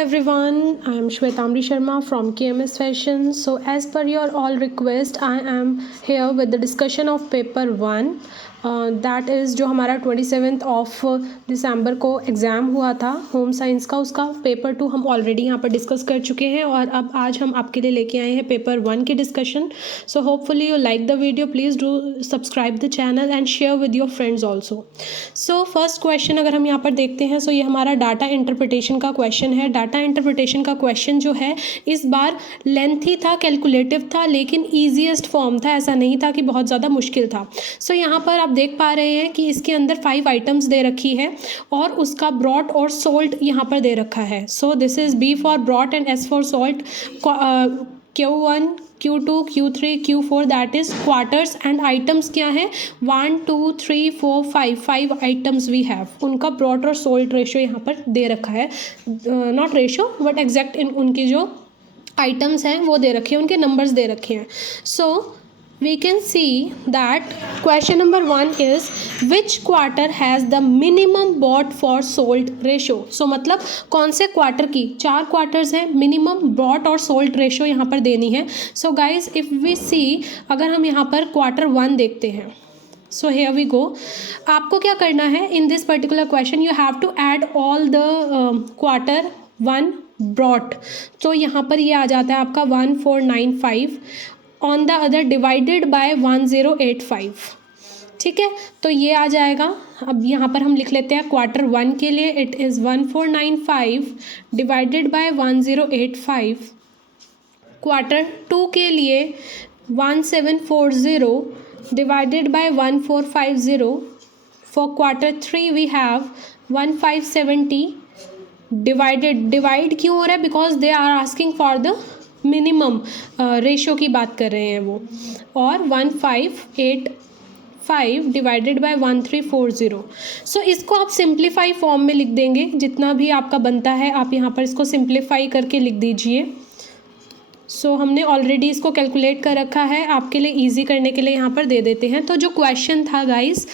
everyone, I am Shwetamri Sharma from KMS Fashion. So as per your all request, I am here with the discussion of paper 1. That is जो हमारा 27 of December को exam हुआ था home science का, उसका paper 2 हम already यहाँ पर डिस्कस कर चुके हैं और अब आज हम आपके लिए लेके आए हैं पेपर 1 की discussion. So hopefully you like the video. Please do subscribe the channel and share with your friends also. So first question अगर हम यहाँ पर देखते हैं, सो ये हमारा डाटा इंटरप्रिटेशन का क्वेश्चन है. डाटा इंटरप्रिटेशन का क्वेश्चन जो है इस बार लेंथी था, कैलकुलेटिव था, लेकिन ईजीएस्ट फॉर्म था. ऐसा नहीं था कि बहुत ज़्यादा मुश्किल था. सो यहाँ पर आप देख पा रहे हैं कि इसके अंदर 5 आइटम्स दे रखी है और उसका ब्रॉट और सोल्ट यहाँ पर दे रखा है. So this is B for brought and S for salt. Q1, Q2, Q3, Q4 that is quarters. And items क्या हैं? 1 2 3 4 5 आइटम्स वी हैव. उनका ब्रॉट और सोल्ट रेशो यहाँ पर दे रखा है. नॉट रेशो बट एग्जैक्ट उनकी जो आइटम्स हैं वो दे रखे हैं, उनके नंबर्स दे रखे हैं. सो we can see that question number 1 is which quarter has the minimum bought for sold ratio. so मतलब कौन से क्वार्टर की 4 क्वार्टर्स हैं, मिनिमम बॉट और सोल्ड रेशो यहाँ पर देनी है. सो गाइज इफ़ वी सी, अगर हम यहाँ पर क्वार्टर 1 देखते हैं, सो हेयर वी गो. आपको क्या करना है in this particular question, you have to add all the quarter 1 brought. तो यहाँ पर ये आ जाता है आपका 1495 on the other divided by 1085. ठीक है, तो ये आ जाएगा. अब यहाँ पर हम लिख लेते हैं क्वार्टर 1 के लिए it is 1495 divided by 1085. Quarter 2 के लिए 1740 divided by 1450. For quarter 3 we have 1570 divide क्यों हो रहा है? Because they are asking for the minimum ratio की बात कर रहे हैं वो. और 1585 डिवाइडेड बाय 1340. सो इसको आप सिंप्लीफाई फॉर्म में लिख देंगे. जितना भी आपका बनता है आप यहाँ पर इसको सिंप्लीफाई करके लिख दीजिए. सो हमने ऑलरेडी इसको कैलकुलेट कर रखा है, आपके लिए इजी करने के लिए यहाँ पर दे देते हैं. तो जो क्वेश्चन था guys,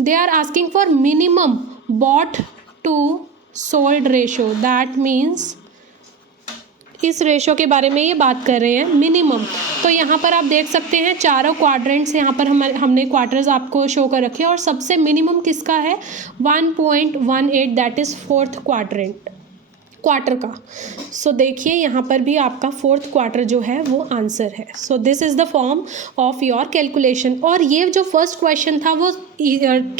they are asking for minimum bought to sold ratio. That means इस रेशो के बारे में ये बात कर रहे हैं, मिनिमम. तो यहाँ पर आप देख सकते हैं चारों क्वाड्रेंट्स यहाँ पर हमने क्वार्टर्स आपको शो कर रखे हैं और सबसे मिनिमम किसका है? 1.18 दैट इज़ फोर्थ क्वार्टर का. सो देखिए यहाँ पर भी आपका फोर्थ क्वार्टर जो है वो आंसर है. So this is the form of your calculation. और ये जो फर्स्ट क्वेश्चन था वो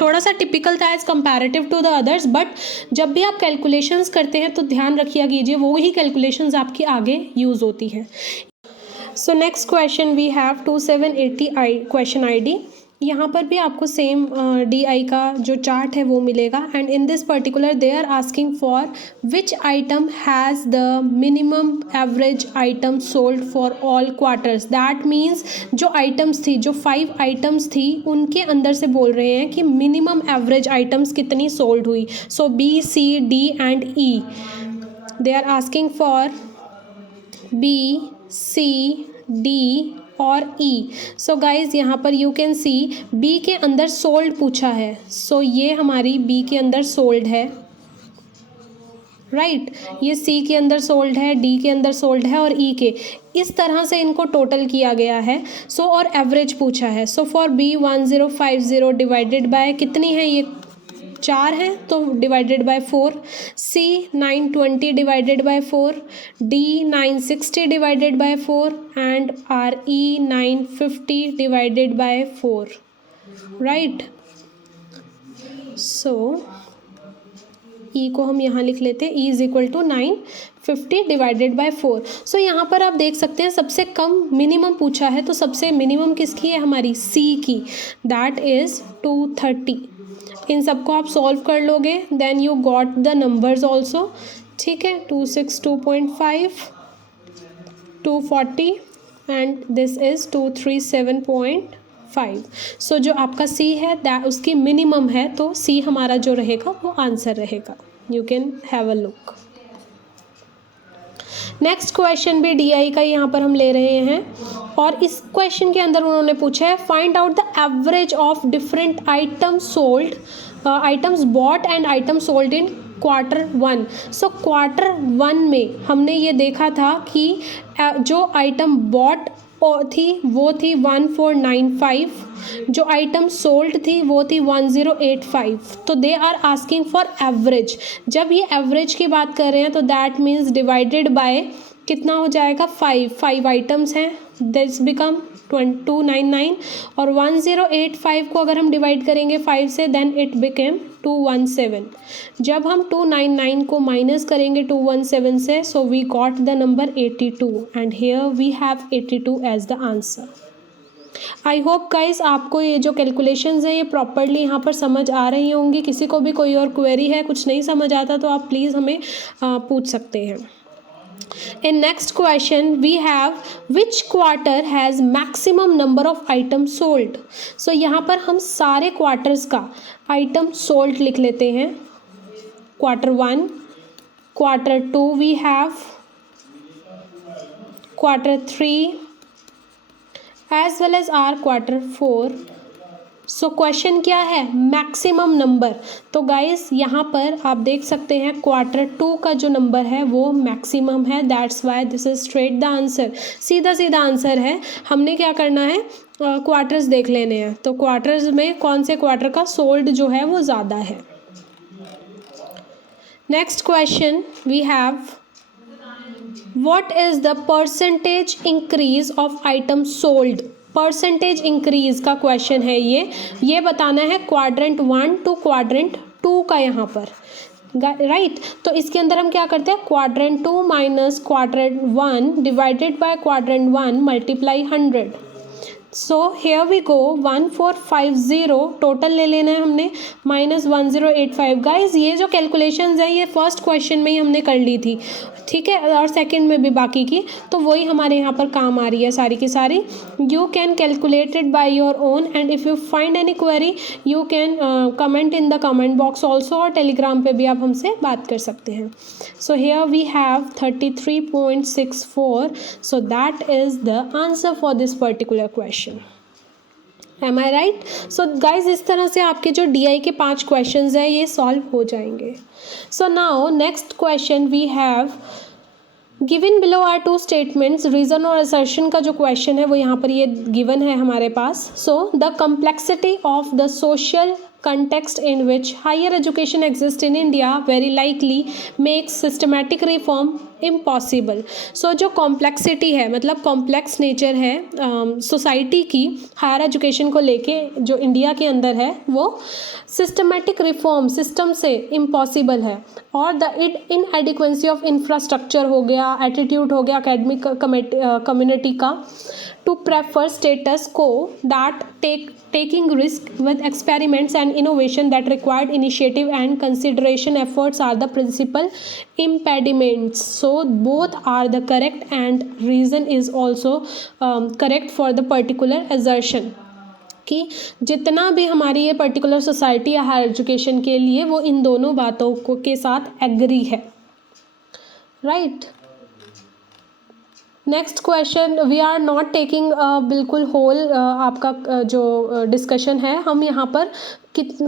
थोड़ा सा टिपिकल था as comparative to the others, but जब भी आप कैलकुलेशंस करते हैं तो ध्यान रखिए कीजिए वो ही कैलकुलेशंस आपकी आगे यूज़ होती है. So next question we have 2780 question ID. यहाँ पर भी आपको सेम DI का जो चार्ट है वो मिलेगा. And in this particular they are asking for which item has the minimum average item sold for all quarters. That means जो आइटम्स थी, जो 5 आइटम्स थी, उनके अंदर से बोल रहे हैं कि मिनिमम एवरेज आइटम्स कितनी सोल्ड हुई. So B, C, D and E. They are asking for B, C, D और E. सो गाइज यहाँ पर यू कैन सी B के अंदर सोल्ड पूछा है. सो ये हमारी B के अंदर सोल्ड है, राइट. ये C के अंदर सोल्ड है, D के अंदर सोल्ड है और E के इस तरह से इनको टोटल किया गया है. सो और एवरेज पूछा है. So for B 1050 divided by कितनी है? ये 4 है तो divided by 4. C 920 divided by 4. D 960 divided by 4 and RE 950 divided by 4, right. So E को हम यहाँ लिख लेते हैं. E is equal to 950 divided by 4. So यहाँ पर आप देख सकते हैं सबसे कम मिनिमम पूछा है, तो सबसे मिनिमम किसकी है? हमारी C की. That is 230. इन सबको आप सॉल्व कर लोगे, then you got the numbers also. ठीक है, 262.5, 240 एंड दिस इज़ 237.5. सो जो आपका C है दैट उसकी मिनिमम है, तो C हमारा जो रहेगा वो आंसर रहेगा. You can have a look. Next question भी DI का यहाँ पर हम ले रहे हैं और इस क्वेश्चन के अंदर उन्होंने पूछा है find out the average of different items sold items bought and item sold in quarter one. So quarter one में हमने ये देखा था कि जो आइटम बॉट थी वो थी 1495, जो आइटम सोल्ड थी वो थी 1085। तो they are asking for average. जब ये एवरेज की बात कर रहे हैं तो दैट मीन्स डिवाइडेड बाय कितना हो जाएगा, 5 आइटम्स हैं, दिस बिकम 299, और 1085 को अगर हम डिवाइड करेंगे 5 से देन इट बिकेम 217। जब हम 299 को माइनस करेंगे 217 से, so we got the number 82 and here we have 82 as the answer. I hope guys आपको ये जो कैलकुलेशंस हैं ये प्रॉपरली यहाँ पर समझ आ रही होंगी। किसी को भी कोई और क्वेरी है, कुछ नहीं समझ आता, तो आप प्लीज़ हमें पूछ सकते हैं। In next question we have which quarter has maximum number of items sold? So यहाँ पर हम सारे क्वार्टर्स का आइटम सोल्ड लिख लेते हैं। Quarter one, quarter two we have, quarter three as well as our quarter four. So question क्या है, मैक्सिमम नंबर। तो गाइस यहाँ पर आप देख सकते हैं क्वार्टर टू का जो नंबर है वो मैक्सिमम है, that's why this is straight the answer. सीधा सीधा आंसर है। हमने क्या करना है, क्वार्टर्स देख लेने हैं। तो क्वार्टर्स में कौन से क्वार्टर का सोल्ड जो है वो ज़्यादा है। Next question we have what is the percentage increase of item sold. Percentage increase का क्वेश्चन है ये बताना है क्वाड्रेंट 1 टू क्वाड्रेंट 2 का यहाँ पर, राइट। तो इसके अंदर हम क्या करते हैं, quadrant 2 minus quadrant 1 divided by quadrant 1 multiply 100। So here we go 1450 total ले लेना है हमने माइनस 1085। गाइज ये जो कैलकुलेशंस है ये फर्स्ट क्वेश्चन में ही हमने कर ली थी, ठीक है, और सेकंड में भी बाकी की, तो वही हमारे यहाँ पर काम आ रही है सारी की सारी। You can calculate it by your own and if you find any query you can comment in the comment box also, और टेलीग्राम पे भी आप हमसे बात कर सकते हैं। So here we have 33.64, so that is the answer for this particular question. Am I right? So guys इस तरह से आपके जो DI के 5 क्वेश्चंस हैं ये सॉल्व हो जाएंगे। So now next question we have given below are 2 statements. Reason और असर्शन का जो क्वेश्चन है वो यहाँ पर ये गिवन है हमारे पास। So the complexity of the social context in which higher education exists in India very likely makes systematic reform impossible. So जो complexity है मतलब complex nature है सोसाइटी की हायर एजुकेशन को लेके जो इंडिया के अंदर है वो सिस्टमेटिक रिफॉर्म सिस्टम से इम्पॉसिबल है, और द इनएडिक्वेंसी ऑफ इंफ्रास्ट्रक्चर हो गया, एटीट्यूड हो गया एकेडमिक कम्युनिटी का to prefer status quo that taking risk with experiments and innovation that required initiative and consideration efforts are the principal impediments. So both are the correct and reason is also correct for the particular assertion कि जितना भी हमारी ये particular society या higher education के लिए वो इन दोनों बातों को के साथ एग्री है, right. Next question we are not taking बिल्कुल होल आपका जो डिस्कशन है, हम यहाँ पर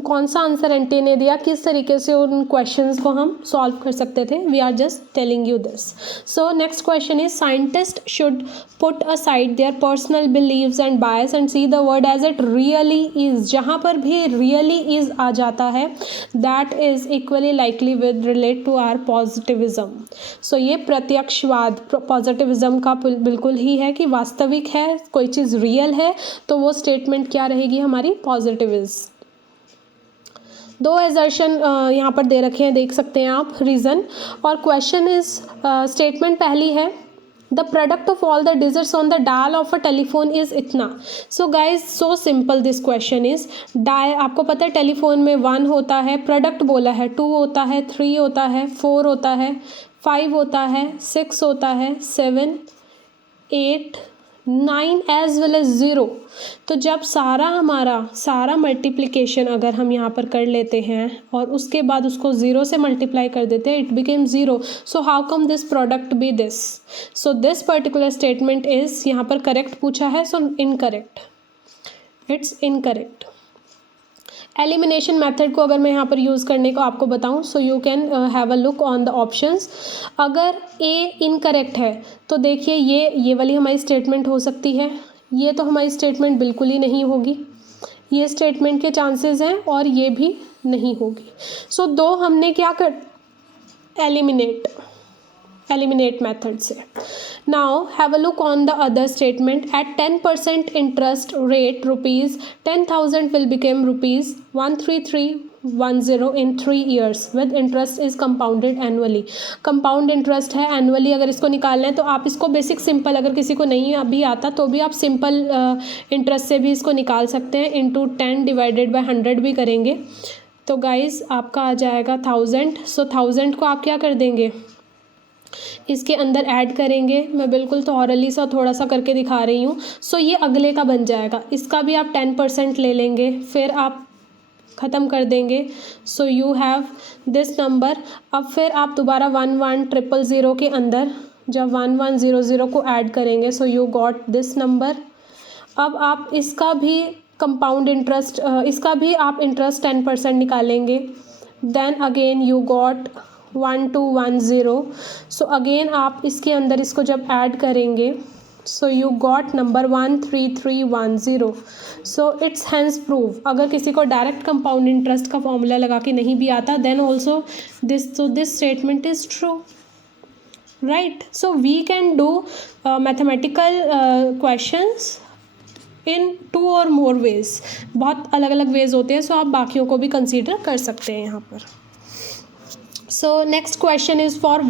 कौन सा आंसर एंटी ने दिया, किस तरीके से उन क्वेश्चंस को हम सॉल्व कर सकते थे, we are just telling you this. So next question is scientist should put aside their personal beliefs and bias and see the world as it really is. जहाँ पर भी रियली इज़ आ जाता है that is equally likely with relate to are positivism. So ये प्रत्यक्षवाद positivism का बिल्कुल ही है कि वास्तविक है, कोई चीज़ रियल है तो वो स्टेटमेंट क्या रहेगी हमारी, पॉजिटिविज्म। 2 एजर्शन यहाँ पर दे रखे हैं, देख सकते हैं आप रीज़न, और क्वेश्चन इज स्टेटमेंट पहली है the product of all the digits on the dial of a telephone is इतना। So guys so simple this question is dial, आपको पता है टेलीफोन में 1 होता है, प्रोडक्ट बोला है 2 होता है, 3 होता है, 4 होता है, 5 होता है, 6 होता है, 7, 8, 9 एज वेल एज 0। तो जब सारा मल्टीप्लिकेशन अगर हम यहाँ पर कर लेते हैं और उसके बाद उसको 0 से मल्टीप्लाई कर देते हैं, it became 0। So how come this product be this. So this particular statement is यहाँ पर करेक्ट पूछा है, so incorrect, it's incorrect. Elimination method को अगर मैं यहाँ पर यूज़ करने को आपको बताऊँ, so you can have a look on the options. अगर ए इनकरेक्ट है तो देखिए ये वाली हमारी स्टेटमेंट हो सकती है, ये तो हमारी स्टेटमेंट बिल्कुल ही नहीं होगी, ये स्टेटमेंट के चांसेस हैं और ये भी नहीं होगी। सो दो हमने क्या कर एलिमिनेट मेथड से। Now have a look on the other statement. At 10% interest rate ₹10,000 will become ₹13310 in 3 years with interest is compounded annually. Compound interest है एनुअली, अगर इसको निकालना है तो आप इसको बेसिक सिंपल, अगर किसी को नहीं अभी आता तो भी आप सिंपल इंटरेस्ट से भी इसको निकाल सकते हैं। इंटू 10 डिवाइडेड बाय 100 भी करेंगे तो गाइज आपका आ जाएगा 1000। सो 1000 को आप क्या कर देंगे, इसके अंदर ऐड करेंगे। मैं बिल्कुल थॉरली सा थोड़ा सा करके दिखा रही हूँ। सो ये अगले का बन जाएगा, इसका भी आप 10% ले लेंगे, फिर आप ख़त्म कर देंगे। So you have this number. अब फिर आप दोबारा 11000 के अंदर जब 1100 को ऐड करेंगे, so you got this number. अब आप इसका भी कंपाउंड इंटरेस्ट, इसका भी आप इंटरेस्ट 10% निकालेंगे। Then again you got 1210। So again आप इसके अंदर इसको जब ऐड करेंगे, so you got number 13310। So it's hence proved. अगर किसी को डायरेक्ट कंपाउंड इंटरेस्ट का फॉर्मूला लगा के नहीं भी आता, then also this statement is true, right. So we can do mathematical questions in 2 और मोर वेज। बहुत अलग अलग वेज होते हैं, सो आप बाकियों को भी कंसीडर कर सकते हैं यहाँ पर। So next question is for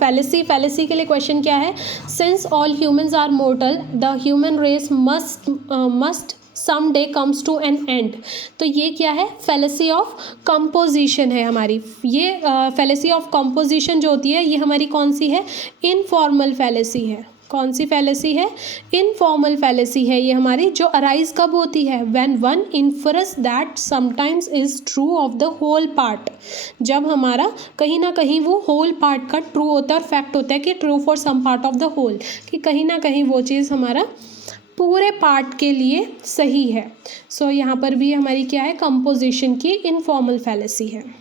fallacy. Fallacy के लिए क्वेश्चन क्या है, since all humans are mortal the human race must some day comes to an end. तो ये क्या है, फैलेसी ऑफ कंपोजिशन है हमारी। ये फैलेसी ऑफ कंपोजिशन जो होती है ये हमारी कौन सी है, इनफॉर्मल फैलेसी है। कौन सी फैलेसी है, इनफॉर्मल फैलेसी है ये हमारी, जो अराइज कब होती है, when one infers that sometimes is true of the whole part. जब हमारा कहीं ना कहीं वो होल पार्ट का ट्रू होता है और फैक्ट होता है कि true for some part of the whole, कि कहीं ना कहीं वो चीज़ हमारा पूरे पार्ट के लिए सही है। सो यहाँ पर भी हमारी क्या है, कंपोजिशन की इनफॉर्मल फैलेसी है।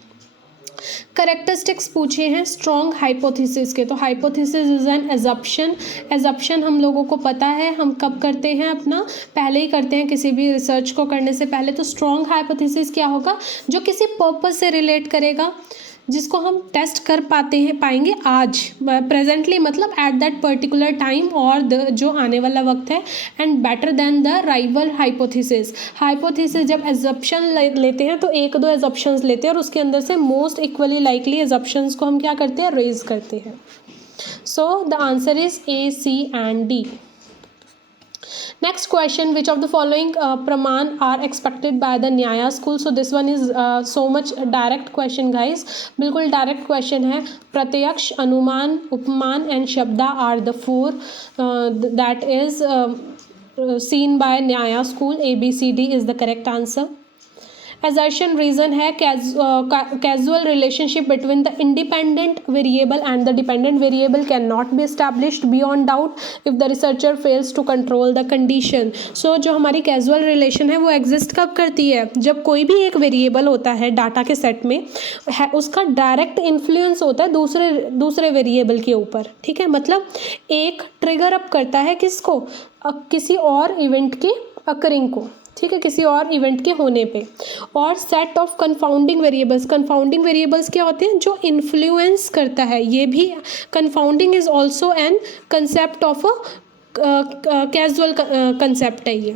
करेक्टरिस्टिक्स पूछे हैं स्ट्रॉन्ग हाइपोथेसिस के। तो hypothesis is an assumption. Assumption हम लोगों को पता है हम कब करते हैं, अपना पहले ही करते हैं किसी भी रिसर्च को करने से पहले। तो स्ट्रॉन्ग हाइपोथेसिस क्या होगा, जो किसी पर्पस से रिलेट करेगा, जिसको हम टेस्ट कर पाएंगे आज प्रेजेंटली, मतलब एट दैट पर्टिकुलर टाइम और जो आने वाला वक्त है, and better than the rival hypothesis. Hypothesis जब एजप्शन लेते हैं तो 1-2 एजप्शंस लेते हैं और उसके अंदर से मोस्ट इक्वली लाइकली एजप्शंस को हम क्या करते हैं, रेज करते हैं। So the answer is A, C and D. Next question, which of the following praman are expected by the Nyaya school? So this one is so much direct question guys, बिल्कुल direct question है। प्रत्यक्ष, अनुमान, उपमान and शब्दा are the 4 that is seen by Nyaya school. A, B, C, D is the correct answer. Assertion reason है casual relationship between the independent variable and the dependent variable cannot be established beyond doubt if the researcher fails to control the condition. So जो हमारी casual relation है वो exist कब करती है, जब कोई भी एक variable होता है डाटा के सेट में है, उसका डायरेक्ट इन्फ्लुएंस होता है दूसरे वेरिएबल के ऊपर। ठीक है, मतलब एक ट्रिगर अप करता है किसको, किसी और इवेंट के अकरिंग को। ठीक है, किसी और इवेंट के होने पे। और set of confounding variables, confounding variables क्या होते हैं, जो इन्फ्लुएंस करता है। ये भी confounding is also an concept of a casual concept है ये।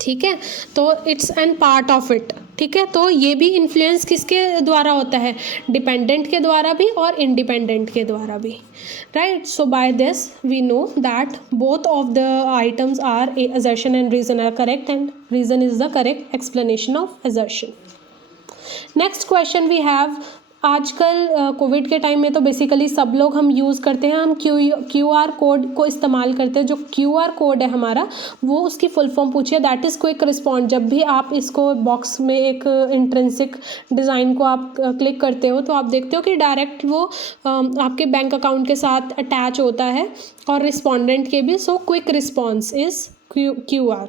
ठीक है, तो it's an part of it. ठीक है, तो ये भी इन्फ्लुएंस किसके द्वारा होता है, डिपेंडेंट के द्वारा भी और इंडिपेंडेंट के द्वारा भी, right. So by this we know that both of the items are assertion and reason are correct and reason is the correct explanation of assertion. Next question we have, आजकल Covid के time में तो basically सब लोग हम use करते हैं, हम QR कोड को इस्तेमाल करते हैं। जो QR कोड है हमारा, वो उसकी फुल फॉर्म पूछिए, दैट इज़ क्विक रिस्पॉन्ड। जब भी आप इसको बॉक्स में एक इंट्रिंसिक डिज़ाइन को आप क्लिक करते हो तो आप देखते हो कि डायरेक्ट वो आपके बैंक अकाउंट के साथ अटैच होता है और रिस्पॉन्डेंट के भी। So quick response is QR.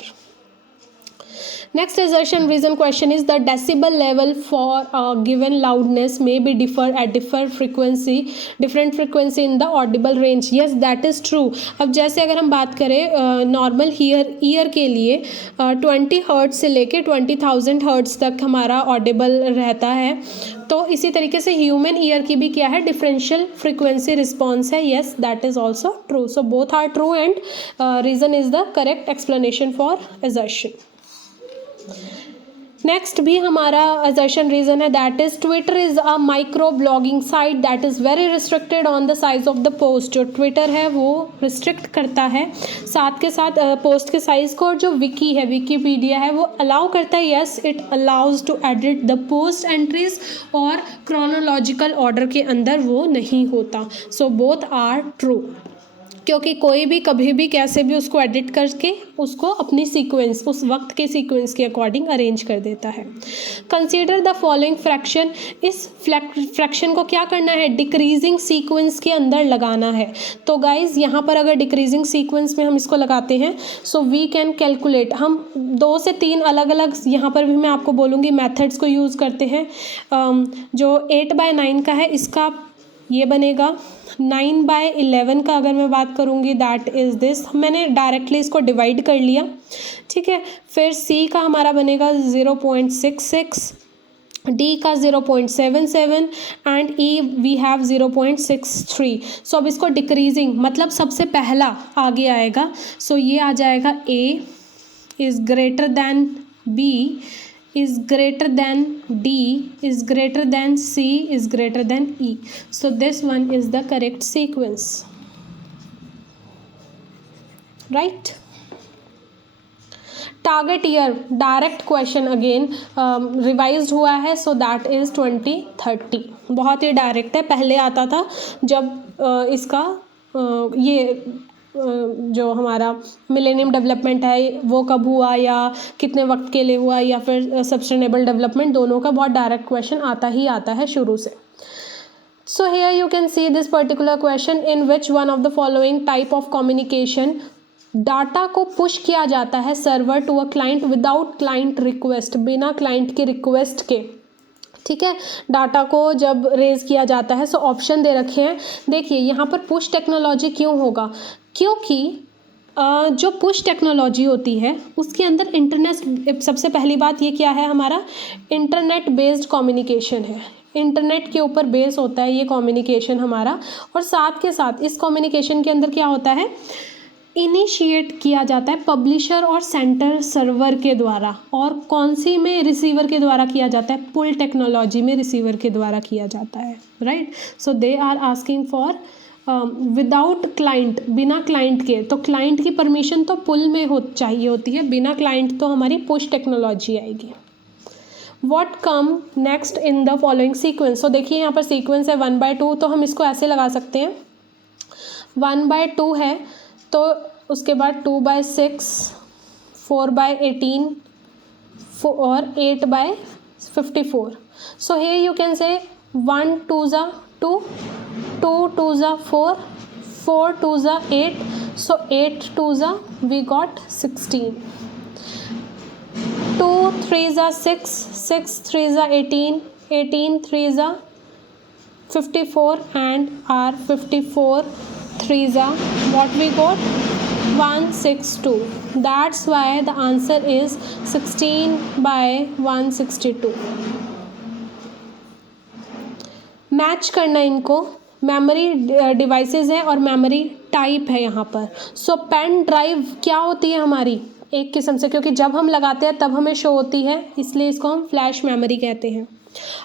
Next assertion reason question is the decibel level for a given loudness may be differ at different frequency in the audible range. Yes, that is true. अब जैसे अगर हम बात करें normal year के लिए 20 hertz से लेके 20,000 हर्ट्ज तक हमारा ऑडिबल रहता है, तो इसी तरीके से ह्यूमन ईयर की भी क्या है, डिफरेंशियल फ्रीक्वेंसी रिस्पॉन्स है. Yes, that is also true. So both are true and reason is the correct explanation for assertion. Next भी हमारा assertion रीजन है, that is Twitter is a micro blogging site that is very restricted on the size of the post. जो Twitter है वो restrict करता है साथ के साथ पोस्ट के साइज को, और जो विकी है, विकीपीडिया है, वो अलाउ करता है. Yes, it allows to edit the post entries, और क्रोनोलॉजिकल ऑर्डर के अंदर वो नहीं होता. सो बोथ आर ट्रू, क्योंकि कोई भी कभी भी कैसे भी उसको एडिट करके उसको अपनी सीक्वेंस, उस वक्त के सीक्वेंस के अकॉर्डिंग अरेंज कर देता है. Consider the following fraction. इस फ्रैक्शन को क्या करना है, डिक्रीजिंग सीक्वेंस के अंदर लगाना है. तो गाइज यहाँ पर अगर डिक्रीजिंग सीक्वेंस में हम इसको लगाते हैं, सो वी कैन कैलकुलेट. हम 2 से 3 अलग अलग यहाँ पर भी मैं आपको बोलूँगी मेथड्स को यूज़ करते हैं. जो 8/9 का है, इसका ये बनेगा. 9/11 का अगर मैं बात करूँगी, दैट इज़ दिस. मैंने डायरेक्टली इसको डिवाइड कर लिया, ठीक है. फिर सी का हमारा बनेगा 0.66, डी का 0.77 एंड ई वी हैव 0.63. सो अब इसको डिक्रीजिंग मतलब सबसे पहला आगे आएगा. सो ये आ जाएगा A is greater than B is greater than D is greater than C is greater than E. So this one is the correct sequence, right? Target year direct question again revised हुआ है, so that is 2030. बहुत ही direct है. पहले आता था जब इसका ये जो हमारा मिलेनियम डेवलपमेंट है वो कब हुआ, या कितने वक्त के लिए हुआ, या फिर सस्टेनेबल डेवलपमेंट, दोनों का बहुत डायरेक्ट क्वेश्चन आता ही आता है शुरू से. So here you can see this particular question, in which one of the following type of communication data को पुश किया जाता है server to a client without client request. बिना क्लाइंट के रिक्वेस्ट के, ठीक है, डाटा को जब रेज किया जाता है. सो ऑप्शन दे रखे हैं. देखिए यहाँ पर पुश टेक्नोलॉजी क्यों होगा, क्योंकि जो पुश टेक्नोलॉजी होती है उसके अंदर इंटरनेट, सबसे पहली बात ये क्या है, हमारा इंटरनेट बेस्ड कम्युनिकेशन है. इंटरनेट के ऊपर बेस होता है ये कम्युनिकेशन हमारा. और साथ के साथ इस कम्युनिकेशन के अंदर क्या होता है, इनिशिएट किया जाता है पब्लिशर और सेंटर सर्वर के द्वारा. और कौन सी में, रिसीवर के द्वारा किया जाता है, पुल टेक्नोलॉजी में रिसीवर के द्वारा किया जाता है, right. So they are asking for without client, बिना क्लाइंट के. तो क्लाइंट की परमिशन तो पुल में चाहिए होती है, बिना क्लाइंट तो हमारी पुश टेक्नोलॉजी आएगी. What come next in the following sequence. So देखिए यहाँ पर सीक्वेंस है 1/2, तो हम इसको ऐसे लगा सकते हैं. 1/2 है तो उसके बाद 2/6, 4/18 और 8/54. सो here you can say 1 2s 2, 2 2s 4, 4 2s 8. So 8 2s we got 16. 2 3s 6, 6 3s 18, 18 3s 54 and our 54 3s what we got 162. That's why the answer is 16/162. Match करना इनको, मेमोरी डिवाइसेस है और मेमोरी टाइप है यहाँ पर. सो पेन ड्राइव क्या होती है हमारी, एक किस्म से, क्योंकि जब हम लगाते हैं तब हमें शो होती है, इसलिए इसको हम फ्लैश मेमोरी कहते हैं.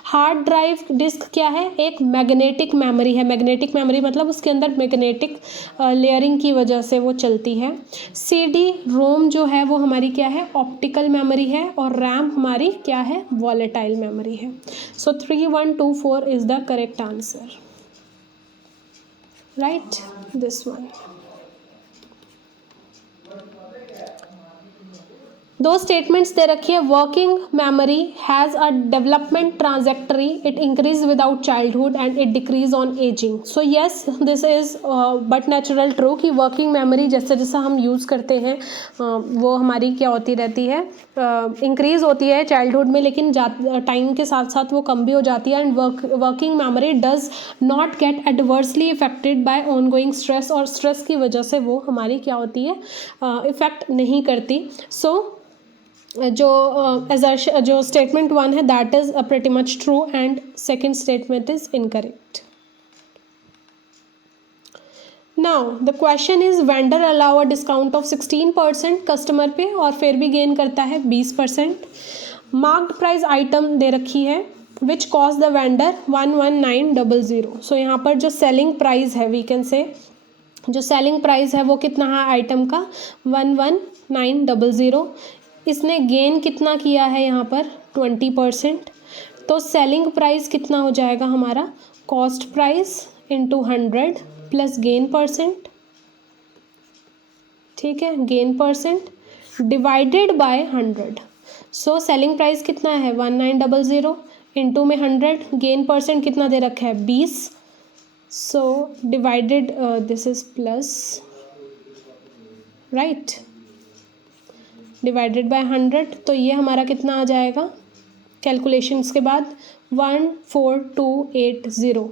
हार्ड ड्राइव डिस्क क्या है, एक मैग्नेटिक मेमोरी है. मैग्नेटिक मेमोरी मतलब उसके अंदर मैग्नेटिक लेयरिंग की वजह से वो चलती है. सीडी रोम जो है वो हमारी क्या है, ऑप्टिकल मेमोरी है. और रैम हमारी क्या है, वॉलेटाइल मेमोरी है. सो 3 1 2 4 is the correct answer, right, this one. दो स्टेटमेंट्स दे रखी है, working memory has a development trajectory, it increase without childhood and it decrease on ageing. So yes, this is but natural true कि working memory जैसे जैसा हम use करते हैं वो हमारी क्या होती रहती है, इंक्रीज़ होती है चाइल्डहुड में, लेकिन टाइम के साथ साथ वो कम भी हो जाती है। And working memory does not get adversely affected by ongoing stress, और स्ट्रेस की वजह से वो हमारी क्या होती है, इफ़ेक्ट नहीं करती। सो जो स्टेटमेंट 1 है that is pretty much true and second statement is incorrect. Now the question is vendor allow a discount of 16% customer पे और फिर भी गेन करता है 20%। मार्क्ड प्राइस आइटम दे रखी है विच कॉस्ट द वेंडर 11900। सो यहाँ पर जो सेलिंग प्राइस है, वी कैन से जो सेलिंग प्राइस है वो कितना है आइटम का 11900। इसने गेन कितना किया है यहाँ पर 20%। तो सेलिंग प्राइस कितना हो जाएगा हमारा, cost price into 100 plus gain percent, ठीक है, gain percent divided by 100। So selling price कितना है 1900 इंटू में 100, गेन परसेंट कितना दे रखा है 20। So divided this is plus, right, divided by 100। तो ये हमारा कितना आ जाएगा कैलकुलेशंस के बाद 14280।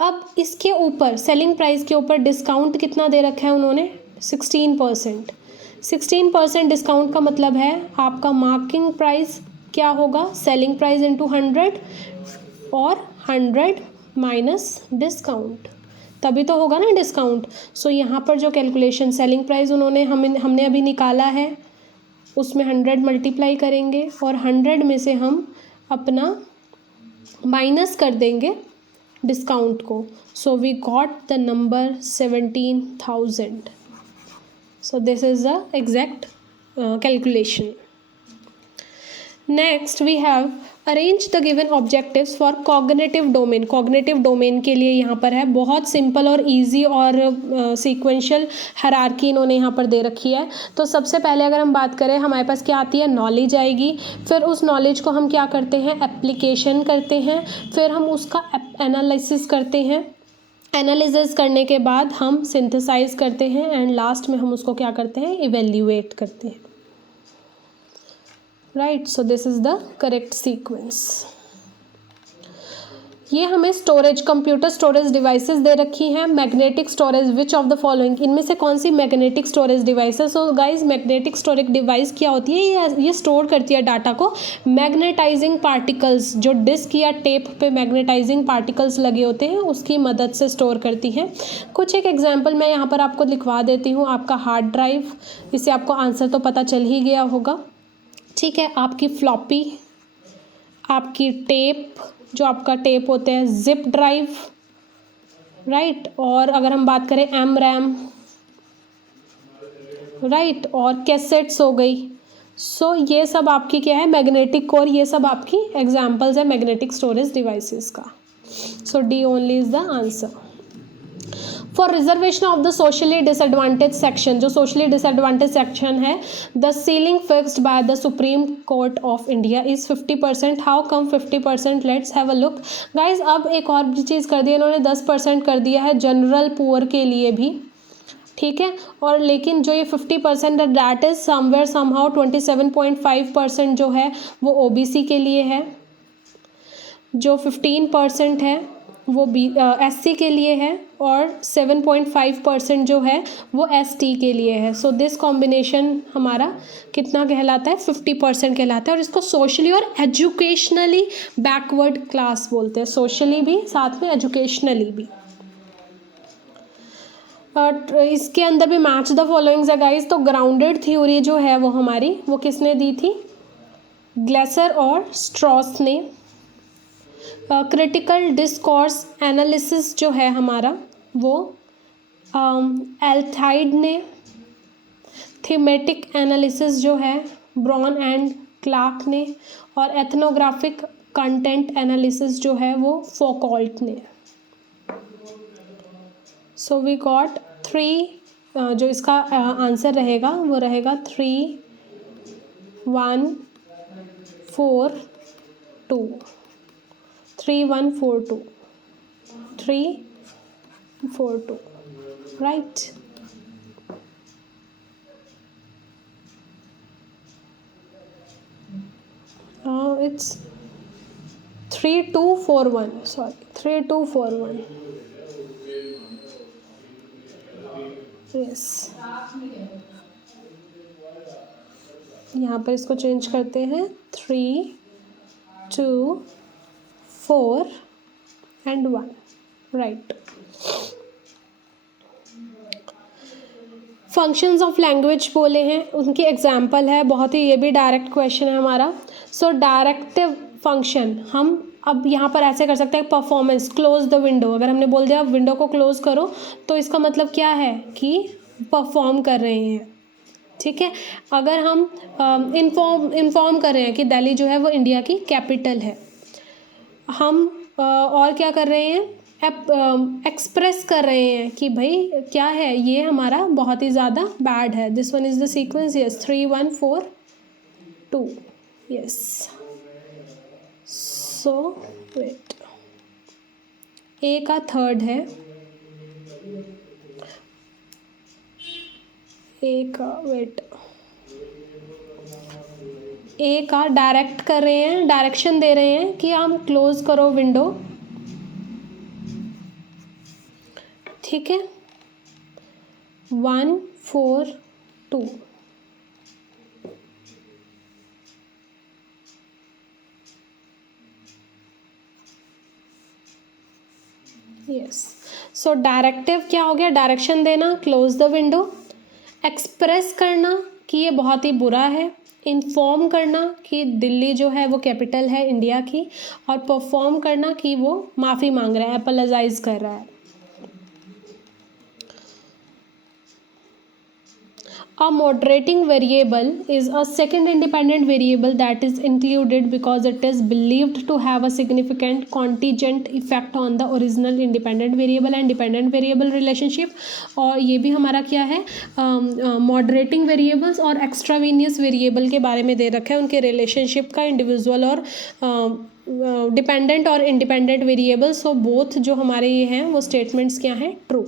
अब इसके ऊपर सेलिंग प्राइस के ऊपर डिस्काउंट कितना दे रखा है उन्होंने 16%। 16% डिस्काउंट का मतलब है आपका मार्किंग प्राइस क्या होगा, सेलिंग प्राइस इंटू 100 और 100 माइनस डिस्काउंट, तभी तो होगा ना डिस्काउंट। सो यहाँ पर जो कैलकुलेशन सेलिंग प्राइस उन्होंने हमने अभी निकाला है उसमें 100 मल्टीप्लाई करेंगे और 100 में से हम अपना माइनस कर देंगे डिस्काउंट को। So we got the number 17,000। So this is the exact calculation. Next we have arrange the given objectives for cognitive domain. Cognitive domain के लिए यहाँ पर है बहुत सिंपल और इजी और सीक्वेंशियल हायरार्की इन्होंने यहाँ पर दे रखी है। तो सबसे पहले अगर हम बात करें हमारे पास क्या आती है, नॉलेज आएगी, फिर उस नॉलेज को हम क्या करते हैं, एप्लीकेशन करते हैं, फिर हम उसका एनालिसिस करते हैं, एनालिसिस करने के बाद हम सिंथेसाइज करते हैं एंड लास्ट में हम उसको क्या करते हैं, इवेल्युएट करते हैं, right. So this is the correct sequence. ये हमें स्टोरेज, कंप्यूटर स्टोरेज डिवाइसेस दे रखी हैं। Magnetic storage which of the following, इनमें से कौन सी मैग्नेटिक स्टोरेज डिवाइस है। So guys magnetic storage device क्या होती है, ये स्टोर करती है डाटा को। मैग्नेटाइजिंग पार्टिकल्स, जो डिस्क या टेप पे मैग्नेटाइजिंग पार्टिकल्स लगे होते हैं उसकी मदद से स्टोर करती हैं। कुछ एक एग्जाम्पल मैं यहाँ पर आपको लिखवा देती हूँ। आपका हार्ड ड्राइव, इससे आपको आंसर तो पता चल ही गया होगा, ठीक है। आपकी फ्लॉपी, आपकी टेप, जो आपका टेप होते हैं, जिप ड्राइव, राइट। और अगर हम बात करें एम रैम, राइट, और कैसेट्स हो गई। सो ये सब आपकी क्या है, मैग्नेटिक कोर, ये सब आपकी एग्जाम्पल्स है मैग्नेटिक स्टोरेज डिवाइसेस का। So D only is the answer. For reservation of the socially disadvantage section, जो सोशली डिसएडवांटेज सेक्शन है, the ceiling fixed by the supreme court of India is 50%। How come 50%, let's have a look guys. अब एक और भी चीज़ कर दी इन्होंने, 10% कर दिया है जनरल पुअर के लिए भी, ठीक है। और लेकिन जो ये 50% है दैट इज समवेयर समहाउ 27.5% जो है वो ओबीसी के लिए है, जो 15% है वो एससी के लिए है, और 7.5% जो है वो एसटी के लिए है। सो दिस कॉम्बिनेशन हमारा कितना कहलाता है, 50% कहलाता है। और इसको सोशली और एजुकेशनली बैकवर्ड क्लास बोलते हैं, सोशली भी साथ में एजुकेशनली भी। और इसके अंदर भी मैच द फॉलोइंग्स है गाइस। तो ग्राउंडेड थ्योरी जो है वो हमारी, वो किसने दी थी, ग्लेसर और स्ट्रॉस ने। क्रिटिकल डिस्कोर्स एनालिसिस जो है हमारा वो एल्थाइड ने। थीमेटिक एनालिसिस जो है ब्रॉन एंड क्लार्क ने। और एथनोग्राफिक कंटेंट एनालिसिस जो है वो फौकॉल्ट ने। सो वी गॉट 3, जो इसका आंसर रहेगा वो रहेगा 3 142 3142 342 right. It's 3241, sorry, 3241. yes, यहाँ पर इसको चेंज करते हैं 3 2 4 and 1 right. Functions of language बोले हैं, उनकी एग्जाम्पल है, बहुत ही ये भी डायरेक्ट क्वेश्चन है हमारा. सो डायरेक्टिव फंक्शन हम अब यहाँ पर ऐसे कर सकते हैं. परफॉर्मेंस, क्लोज द विंडो, अगर हमने बोल दिया विंडो को क्लोज करो तो इसका मतलब क्या है कि परफॉर्म कर रहे हैं. ठीक है. अगर हम इन्फॉर्म कर रहे हैं कि दिल्ली जो है वो इंडिया की कैपिटल है. हम और क्या कर रहे हैं, एक्सप्रेस कर रहे हैं कि भाई क्या है, ये हमारा बहुत ही ज़्यादा बैड है. This one is the sequence. Yes, 3 1 4 2. Yes. So wait, A का थर्ड है, ए का वेट, ए का डायरेक्ट कर रहे हैं, डायरेक्शन दे रहे हैं कि हम क्लोज करो विंडो. ठीक है. 1 4 2. यस. सो डायरेक्टिव क्या हो गया, डायरेक्शन देना, क्लोज द विंडो. एक्सप्रेस करना कि ये बहुत ही बुरा है. इन्फॉर्म करना कि दिल्ली जो है वो कैपिटल है इंडिया की. और परफॉर्म करना कि वो माफ़ी मांग रहा है, अपोलोजाइज कर रहा है. A moderating variable is a second independent variable that is included because it is believed to have a significant contingent effect on the original independent variable and dependent variable relationship. और ये भी हमारा क्या है, moderating variables और extraneous variable के बारे में दे रखा है, उनके relationship का individual और dependent और independent variables. so both जो हमारे ये हैं वो statements क्या हैं, true.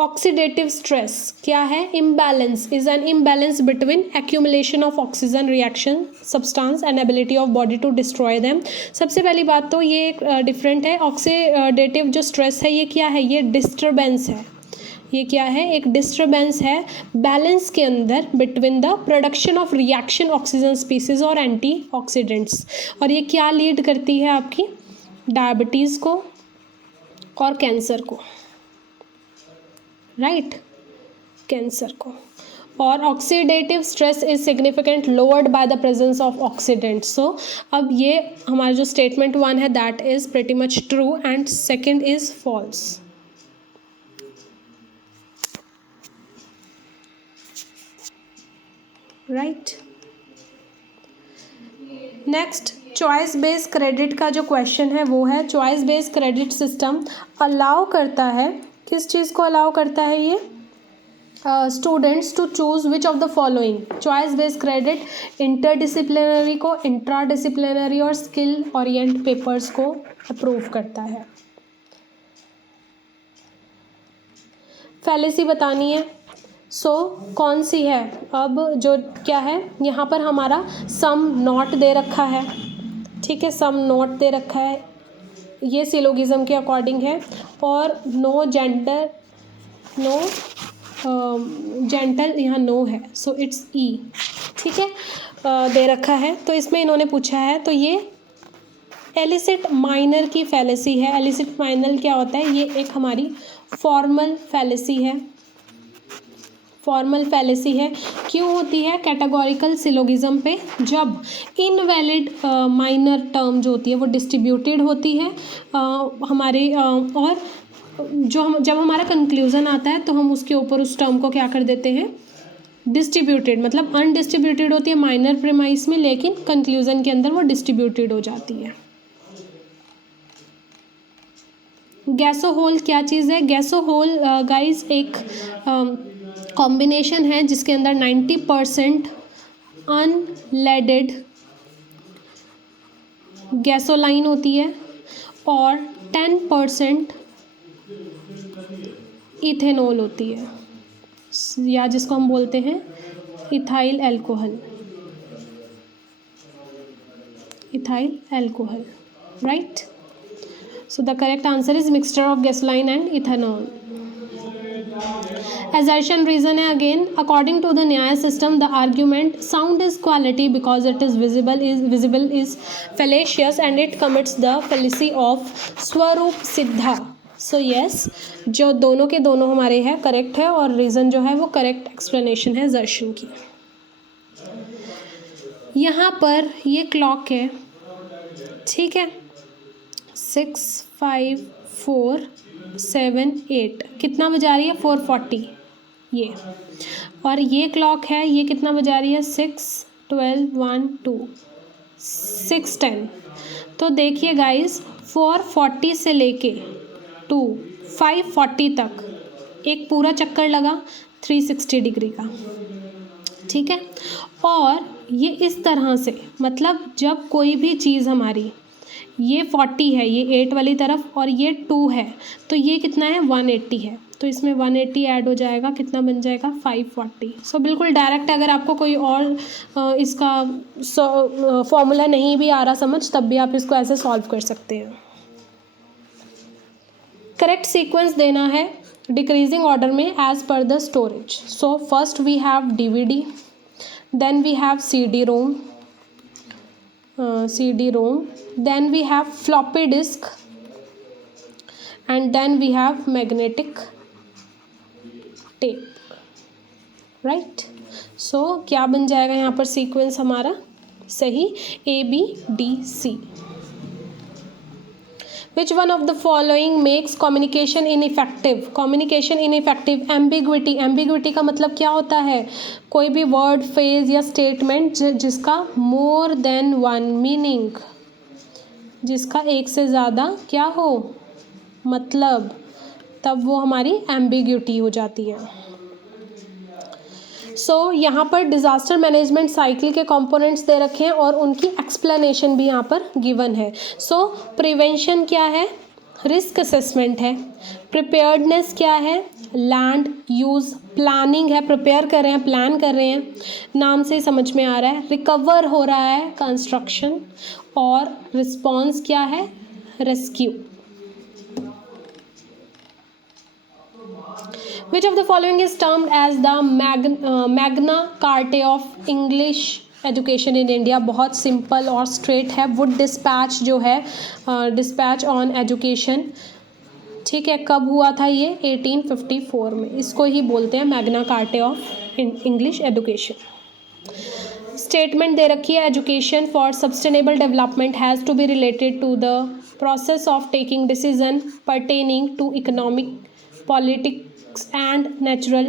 ऑक्सीडेटिव स्ट्रेस क्या है, imbalance is an imbalance between accumulation of oxygen reaction substance and ability of body to destroy them. सबसे पहली बात तो ये डिफरेंट है. ऑक्सीडेटिव जो स्ट्रेस है ये क्या है, ये डिस्टर्बेंस है. ये क्या है, एक डिस्टर्बेंस है बैलेंस के अंदर between the production of reaction oxygen species और एंटी ऑक्सीडेंट्स. और ये क्या लीड करती है आपकी, डायबिटीज़ को और कैंसर को, राइट, कैंसर को. और oxidative stress is significant lowered by the presence of oxidant. So अब ये हमारा जो स्टेटमेंट 1 है that is pretty much true and second is false. Right. Next, choice based credit का जो क्वेश्चन है वो है, choice based credit system allow करता है, किस चीज़ को अलाउ करता है ये, students to choose which of the following. Choice based credit interdisciplinary को, इंट्राडिसिप्लिनरी और स्किल ओरिएंट पेपर्स को अप्रूव करता है. फैलेसी बतानी है. सो कौन सी है, अब जो क्या है यहाँ पर हमारा सम नॉट दे रखा है. ठीक है, सम नॉट दे रखा है, ये सिलोगिज्म के अकॉर्डिंग है. और नो जेंडर, नो जेंटल यहाँ नो है, सो इट्स ई. ठीक है, दे रखा है. तो इसमें इन्होंने पूछा है, तो ये एलिसिट माइनर की फैलेसी है. एलिसिट माइनर क्या होता है, ये एक हमारी फॉर्मल फैलेसी है. फॉर्मल फैलेसी है, क्यों होती है, कैटेगोरिकल सिलोगिज्म पे जब इनवैलिड माइनर टर्म जो होती है वो डिस्ट्रीब्यूटेड होती है हमारे और जब हमारा कंक्लूज़न आता है तो हम उसके ऊपर उस टर्म को क्या कर देते हैं, डिस्ट्रीब्यूटेड, मतलब अनडिस्ट्रीब्यूटेड होती है माइनर प्रीमाइस में, लेकिन कंक्लूज़न के अंदर वो डिस्ट्रीब्यूटेड हो जाती है. गैसो होल क्या चीज़ है, गैसो होल गाइज एक कॉम्बिनेशन है जिसके अंदर 90% अनलेडेड गैसोलाइन होती है और 10% इथेनॉल होती है, या जिसको हम बोलते हैं ethyl alcohol, right. So the correct answer is mixture of gasoline and ethanol. Assertion reason है again, according to the न्याय system the argument sound is quality because it is visible is fallacious and it commits the fallacy of स्वरूप सिद्धा. So yes, जो दोनों के दोनों हमारे हैं करेक्ट है और रीज़न जो है वो करेक्ट एक्सप्लेनेशन है assertion की. यहाँ पर ये क्लॉक है, ठीक है, 6, 5, 4, 7, 8 कितना बजा रही है 4:40 ये, और ये क्लॉक है ये कितना बजा रही है 6, 12, 1, 2, 6:10. तो देखिए गाइस 4:40 से लेके 5:40 तक एक पूरा चक्कर लगा 360 डिग्री का, ठीक है. और ये इस तरह से, मतलब जब कोई भी चीज़ हमारी ये 40 है, ये 8 वाली तरफ और ये 2 है, तो ये कितना है 180 है, तो इसमें 180 ऐड हो जाएगा, कितना बन जाएगा 540. सो बिल्कुल डायरेक्ट, अगर आपको कोई और इसका फॉर्मूला नहीं भी आ रहा समझ, तब भी आप इसको ऐसे सॉल्व कर सकते हैं. करेक्ट सीक्वेंस देना है डिक्रीजिंग ऑर्डर में as per the storage. So first we have DVD, then we have CD-ROM, then we have floppy disk, and then we have magnetic tape, right. So क्या बन जाएगा यहाँ पर सीक्वेंस हमारा सही ABDC. Which one of the following makes communication ineffective? Communication ineffective. Ambiguity का मतलब क्या होता है, कोई भी वर्ड, फ्रेज या स्टेटमेंट जिसका more than one meaning, जिसका एक से ज़्यादा क्या हो मतलब, तब वो हमारी ambiguity हो जाती है. सो यहाँ पर डिज़ास्टर मैनेजमेंट साइकिल के कंपोनेंट्स दे रखे हैं और उनकी एक्सप्लेनेशन भी यहाँ पर गिवन है. सो प्रिवेंशन क्या है, रिस्क असेसमेंट है. प्रिपेयर्डनेस क्या है, लैंड यूज़ प्लानिंग है, प्रिपेयर कर रहे हैं, प्लान कर रहे हैं, नाम से समझ में आ रहा है. रिकवर हो रहा है, कंस्ट्रक्शन. और रिस्पॉन्स क्या है, rescue. Which of the following is termed as the Magna Carta of English Education in India? बहुत सिंपल और स्ट्रेट है. वुड डिस्पैच जो है, डिस्पैच ऑन एजुकेशन, ठीक है, कब हुआ था ये 1854 में. इसको ही बोलते हैं Magna Carta of English education. Statement दे रखी है, education for sustainable development has to be related to the process of taking decision pertaining to economic, politics and natural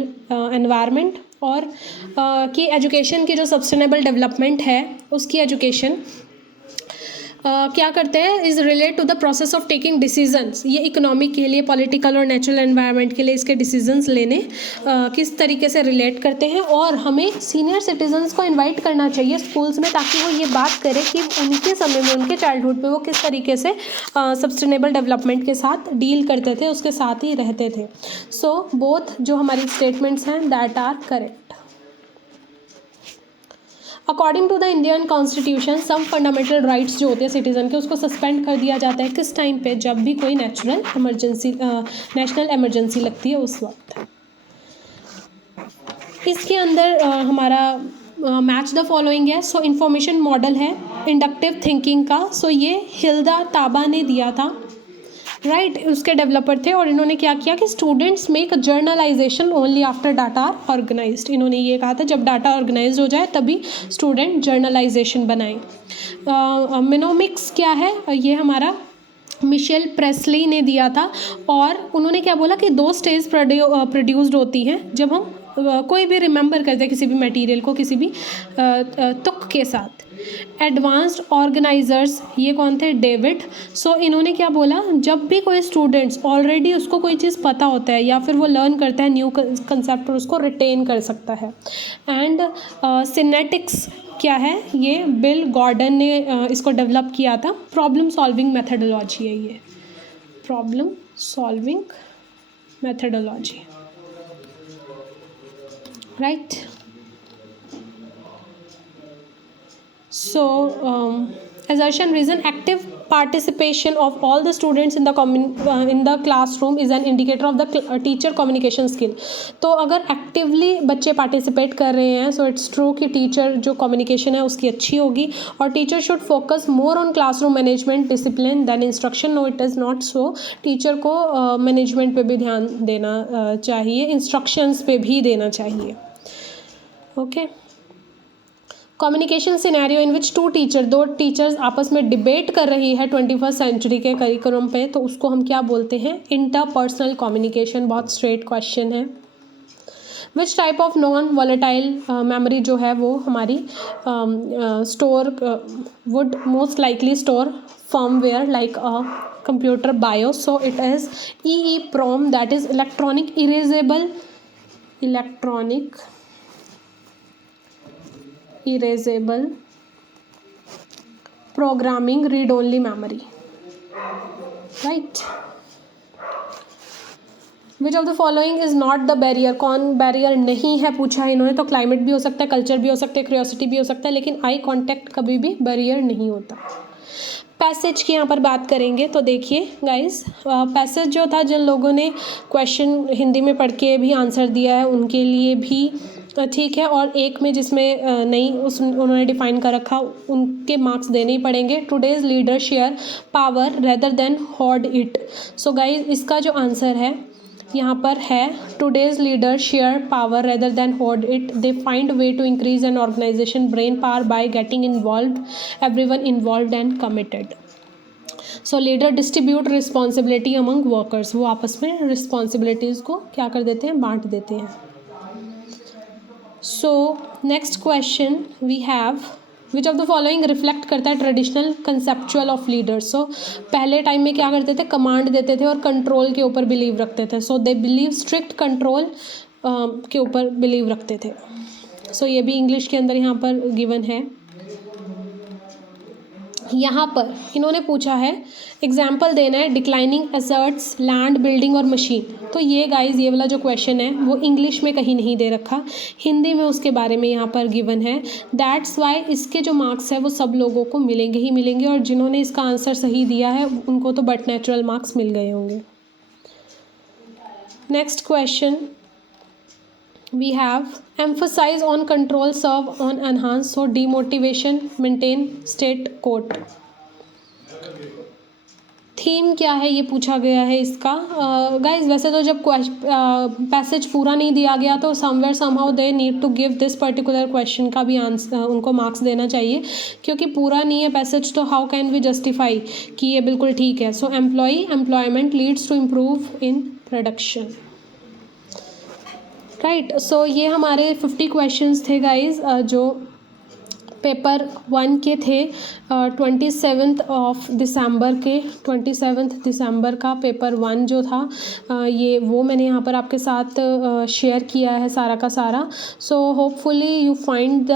environment. और कि एजुकेशन की जो सस्टेनेबल डेवलपमेंट है उसकी एजुकेशन क्या करते हैं, is relate to the process of taking decisions. ये इकोनॉमिक के लिए, पॉलिटिकल और नेचुरल एनवायरनमेंट के लिए इसके डिसीजंस लेने किस तरीके से रिलेट करते हैं. और हमें सीनियर सिटीजन्स को इनवाइट करना चाहिए स्कूल्स में, ताकि वो ये बात करें कि उनके समय में, उनके चाइल्डहुड पे वो किस तरीके से सस्टेनेबल डेवलपमेंट के साथ डील करते थे, उसके साथ ही रहते थे. सो बोथ जो हमारी स्टेटमेंट्स हैं that are correct. According to the Indian constitution some fundamental rights जो होते हैं सिटीज़न के, उसको सस्पेंड कर दिया जाता है किस टाइम पे, जब भी कोई नेशनल इमरजेंसी लगती है उस वक्त. इसके अंदर हमारा मैच द फॉलोइंग है. सो इंफॉर्मेशन मॉडल है इंडक्टिव थिंकिंग का. सो ये हिल्दा ताबा ने दिया था, राइट, उसके डेवलपर थे. और इन्होंने क्या किया कि students make journalisation only after data are organised. इन्होंने ये कहा था जब डाटा ऑर्गेनाइज्ड हो जाए तभी स्टूडेंट जर्नलाइजेशन बनाएं. मिनोमिक्स क्या है, ये हमारा मिशेल प्रेस्ली ने दिया था. और उन्होंने क्या बोला कि 2 स्टेज प्रोड्यूस्ड होती हैं जब हम कोई भी रिमेंबर करते हैं किसी भी मटेरियल को किसी भी तुक के साथ। एडवांस्ड ऑर्गेनाइजर्स, ये कौन थे? डेविड। सो इन्होंने क्या बोला, जब भी कोई स्टूडेंट्स ऑलरेडी उसको कोई चीज़ पता होता है या फिर वो लर्न करता है न्यू कंसेप्ट और उसको रिटेन कर सकता है। एंड सिनेटिक्स क्या है? ये बिल गॉर्डन ने इसको डेवलप किया था। प्रॉब्लम सॉल्विंग मेथडोलॉजी है ये, problem solving methodology, right. So, assertion reason, active participation of all the students in the classroom is an indicator of the teacher communication skill. तो अगर actively बच्चे participate कर रहे हैं, so it's true कि teacher जो communication है उसकी अच्छी होगी, और teacher should focus more on classroom management discipline than instruction. No, it is not so. teacher को management पे भी ध्यान देना चाहिए, instructions पे भी देना चाहिए, okay. कम्युनिकेशन सिनेरियो इन विच दो टीचर्स आपस में डिबेट कर रही है 21st सेंचुरी के करिकुलम पे, तो उसको हम क्या बोलते हैं? Interpersonal communication. बहुत स्ट्रेट क्वेश्चन है। Which type of non volatile memory जो है वो हमारी store would most likely store firmware like a computer BIOS. So it is EEPROM, that is electronic erasable programming read only memory, right. Which of the following is not the barrier, कौन barrier नहीं है पूछा है इन्होंने। तो climate भी हो सकता है, कल्चर भी हो सकता है, क्यूरियोसिटी भी हो सकता है, लेकिन आई कॉन्टैक्ट कभी भी बैरियर नहीं होता। पैसेज की यहाँ पर बात करेंगे तो देखिए गाइस, पैसेज जो था, जिन लोगों ने क्वेश्चन हिंदी में पढ़ के भी आंसर दिया है उनके लिए भी ठीक है, और एक में जिसमें नहीं उन्होंने डिफाइन कर रखा उनके मार्क्स देने ही पड़ेंगे। Today's leader share power rather than hoard it. So guys, इसका जो आंसर है यहाँ पर है today's leader share power rather than hoard it. They find way to increase an organisation brain power by getting involve, everyone involve and committed. So leader distribute responsibility among workers, वो आपस में responsibilities को क्या कर देते हैं? बांट देते हैं। So next question we have, which of the following reflect करता है traditional conceptual of leaders. So पहले टाइम में क्या करते थे? कमांड देते थे और कंट्रोल के ऊपर बिलीव रखते थे। सो दे बिलीव स्ट्रिक्ट कंट्रोल के ऊपर बिलीव रखते थे। सो ये भी इंग्लिश के अंदर यहाँ पर गिवन है। यहाँ पर इन्होंने पूछा है एग्जाम्पल देना है, डिक्लाइनिंग एसेट्स, लैंड, बिल्डिंग और मशीन। तो ये गाइज, ये वाला जो क्वेश्चन है वो इंग्लिश में कहीं नहीं दे रखा, हिंदी में उसके बारे में यहाँ पर गिवन है। दैट्स वाई इसके जो मार्क्स है वो सब लोगों को मिलेंगे ही मिलेंगे, और जिन्होंने इसका आंसर सही दिया है उनको तो बट नेचुरल मार्क्स मिल गए होंगे। Next question we have emphasize on control, serve on enhance, so demotivation, maintain, state quote। Theme क्या है ये पूछा गया है इसका। गाइज वैसे तो जब पैसेज पूरा नहीं दिया गया तो somewhere somehow they need to give this particular question का भी आंसर, उनको मार्क्स देना चाहिए, क्योंकि पूरा नहीं है पैसेज, तो हाउ कैन वी जस्टिफाई कि ये बिल्कुल ठीक है। So employment leads to improve in production, right. So ये हमारे 50 क्वेश्चंस थे गाइज, जो पेपर 1 के थे 27 दिसंबर का पेपर 1 जो था, ये वो मैंने यहाँ पर आपके साथ शेयर किया है सारा का सारा। So hopefully you find the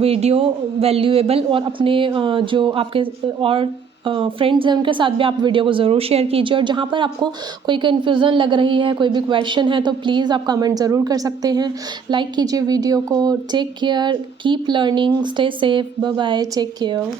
video valuable, और अपने जो आपके और फ्रेंड्स हैं उनके साथ भी आप वीडियो को ज़रूर शेयर कीजिए। और जहाँ पर आपको कोई कन्फ्यूज़न लग रही है, कोई भी क्वेश्चन है, तो प्लीज़ आप कमेंट ज़रूर कर सकते हैं। लाइक कीजिए वीडियो को। Take care, keep learning, stay safe, bye bye, take care.